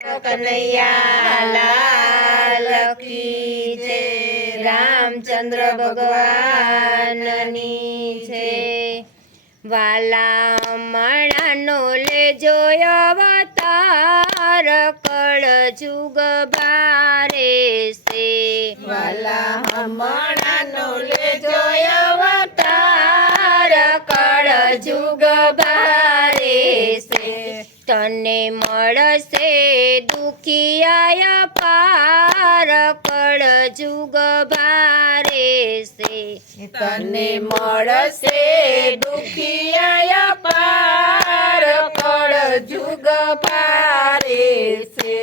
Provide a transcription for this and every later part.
કનૈયા લાલ કી જય, રામચંદ્ર ભગવાનની છે। વાલા મણાનો લેજો અવતાર, કળજુગ ભારે છે। વાલા મણાનો લેજો અવતાર, કળજુગ ભારે છે। તને મળશે દુખિયા પાર, કળજુગ ભારે છે। તને મળશે દુખિયા પાર, કળજુગ ભારે છે।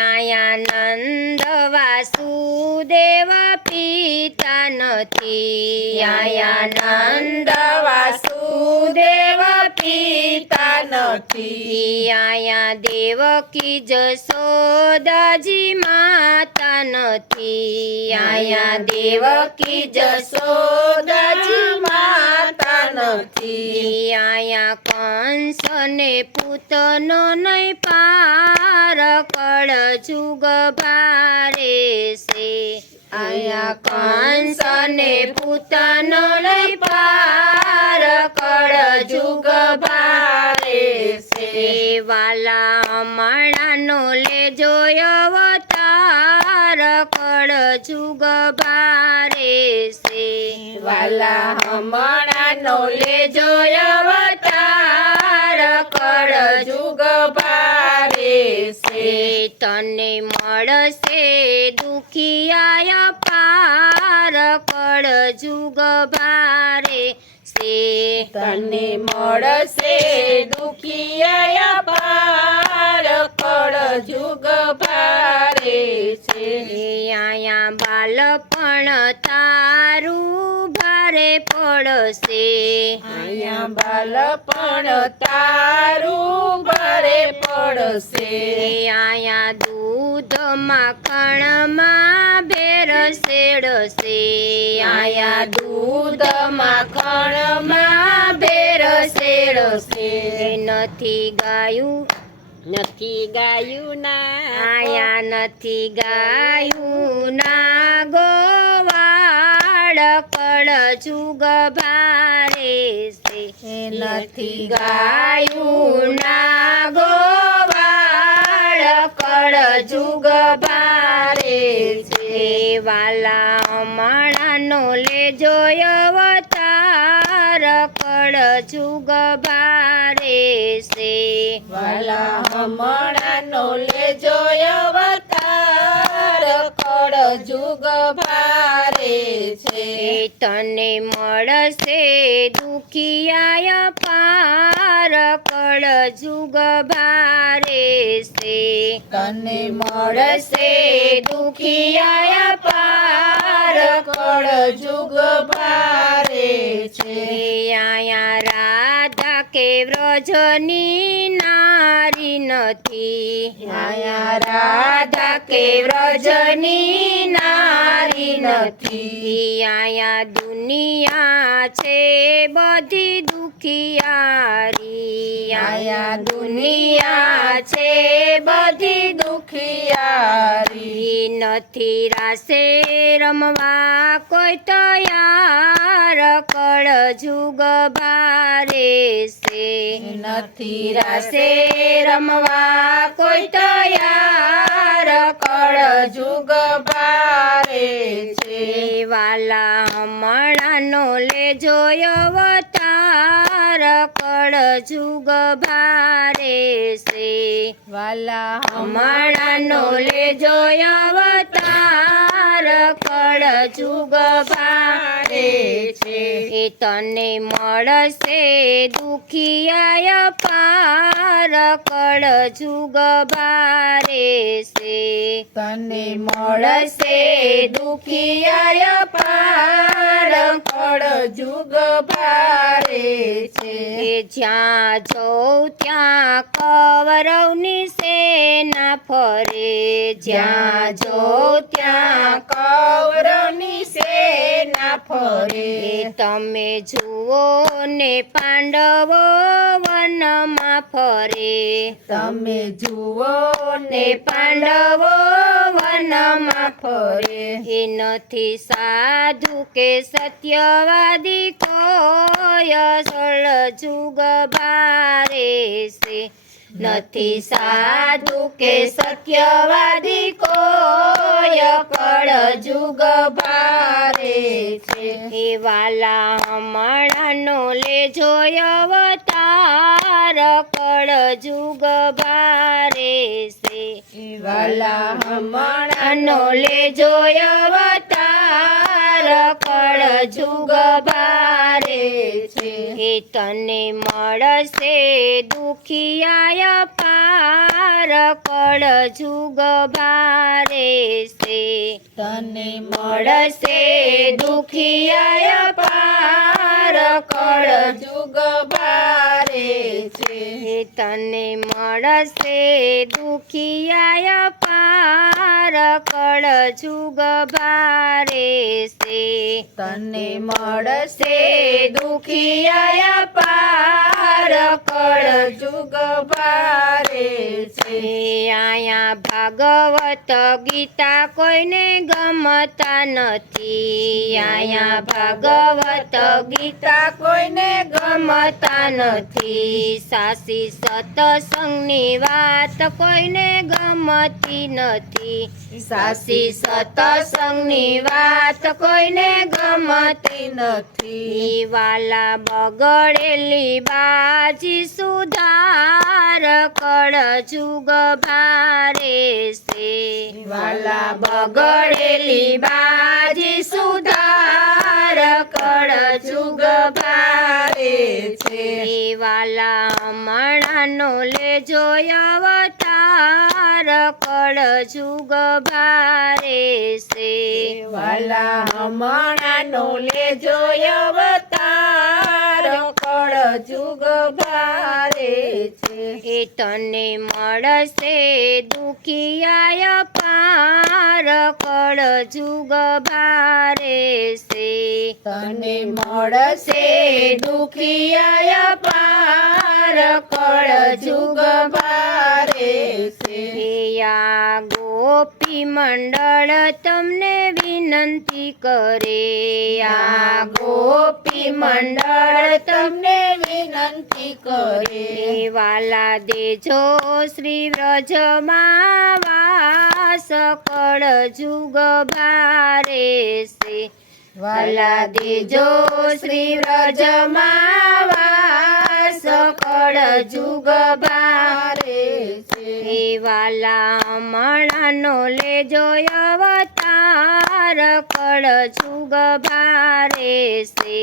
આયા નંદ વાસુદેવ પિતા નથી, આયા નંદ વાસુદેવ પિતા નથી, આયા દેવકી જશોદાજી માતા નથી, આયા દેવકી જશોદાજી માતા નથી, આયા કંસ ને પૂતનો નહીં પાર, કળજુગ ભારે છે। આયા કંસ ને પૂતનો નહીં પાર, કળજુગ ભારે છે। વાલા મણાનો લેજો અવતાર, કળજુગ ભારે છે। વાલા મણાનો લેજો અવતાર, કળજુગ ભારે છે। તને મળશે દુખિયા પાર, કળજુગ ભારે છે। તને મળશે દુખિયા પાર, કળજુગ ભારે છે। આયા બાલપણ તારું ભારે પડશે, આયા બાલપણ તારું ભારે પડશે। આયા દૂધ માખણમાં ભેરસેડશે, આયા દૂધ માખણમાં ભેરસેડશે। નથી ગાયું ના, આયા નથી ગાયું ના ગોવાળ, કળજુગ ભારે છે। નથી ગાયું ના ગોવાળ, કળજુગ ભારે છે। વાલા મણાનો લેજો અવતાર, કળજુગ ભારે છે। વાલા મણાનો લેજો અવતાર, કળજુગ ભારે છે। તને મળશે દુખિયા પાર, કળજુગ ભારે છે। તને મળશે દુખિયા પાર, કળજુગ ભારે છે। આયા રાધા કે વ્રજની નારી નથી, આયા રાધા કે વ્રજની નારી નથી, આયા દુનિયા છે બધી દુખિયારી, આયા દુનિયા છે બધી દુખિયારી। નથી રાસે રમવા કોઈ તૈયાર, કળજુગ ભારે છે। નથી રાસે રમવા કોઈ તૈયાર, કળજુગ ભારે છે। વાલા મણાનો લેજો અવતાર, કળજુગ ભારે છે। વાલા મણાનો લેજો અવતાર, કળજુગ ભારે છે। તને મળશે દુખિયા પાર, કળજુગ ભારે છે। તને મળશે દુખિયા પાર, કળજુગ ભારે છે। જ્યાં જોઉં ત્યાં કૌરવની સેના ફરે, જ્યાં જોઉં ત્યાં કૌરવની સેના ફરે. તમે જુઓ ને પાંડવો વનમાં ફરે. તમે જુઓ ને પાંડવો વનમાં ફરે. એ નથી સાધુ કે સત્યવાદી કોઈ અસલ જુગ બારે છે. નથી સાધુ કે સત્યવાદી કોઈ કળ જુગ બારે છે. એ વાલા હમણાંનો લેજો અવતાર કળ જુગ બારે છે. વાલા હમણાંનો લેજો અવતાર કળ જુગ બારે છે. એ તને મળશે દુખિયા પાર કળ જુગ બારે છે. તને મળશે દુખિયા પાર કળ જુગ બારે છે. એ તને મળશે દુખિયા પાર કળ જુગ બારે છે. તને મળશે દુખિયા પાર કળ જુગ બારે છે. આયા ભાગવત ગીતા કોઈને ગમતા નથી. આયા ભાગવત ગીતા કોઈને ગમતા નથી. સાસી સતસંગની વાત કોઈને ગમતી નથી. સાસી સતસંગની વાત કોઈને ગમતી નથી. વાલા બગડેલી બાજી સુધાર કળ જુગ બારે છે. વાલા બગડેલી બાજી સુધાર કળ જુગ બારે છે. વાલા હમણાંનો લેજો અવતાર કળ જુગ બારે છે. વાલા હમણાંનો લેજો અવતાર કળ જુગ બારે છે. એ તને મળશે દુખિયા પાર કળ જુગ બારે છે. તને મળશે દુખિયા પાર કળ જુગ બારે છે. આ ગોપી મંડળ તમને વિનંતી કરે. આ ગોપી મંડળ તમને વિનંતી કરે. વાલા દેજો શ્રી વ્રજમાં વાસ કળ જુગ બારે છે. વાલા દેજો શ્રી વ્રજમાં વાસ કળ જુગ બારે છે. વાલા હમણાંનો લેજો અવતાર કળ જુગ બારે છે.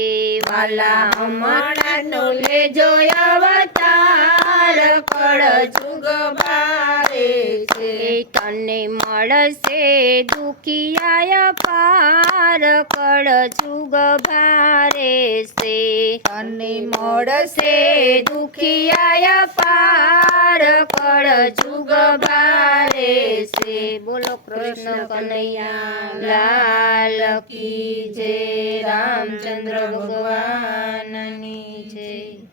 વાલા હમણાંનો લેજો અવતાર કળ જુગ બારે છે. તને મળશે દુખિયા પાર કળ જુગ બારે છે. તને મળશે દુખિયા પાર કળ જુગ બારે છે. બોલો કૃષ્ણ કનૈયા લાલ કી જય. રામચંદ્ર ભગવાનની જય.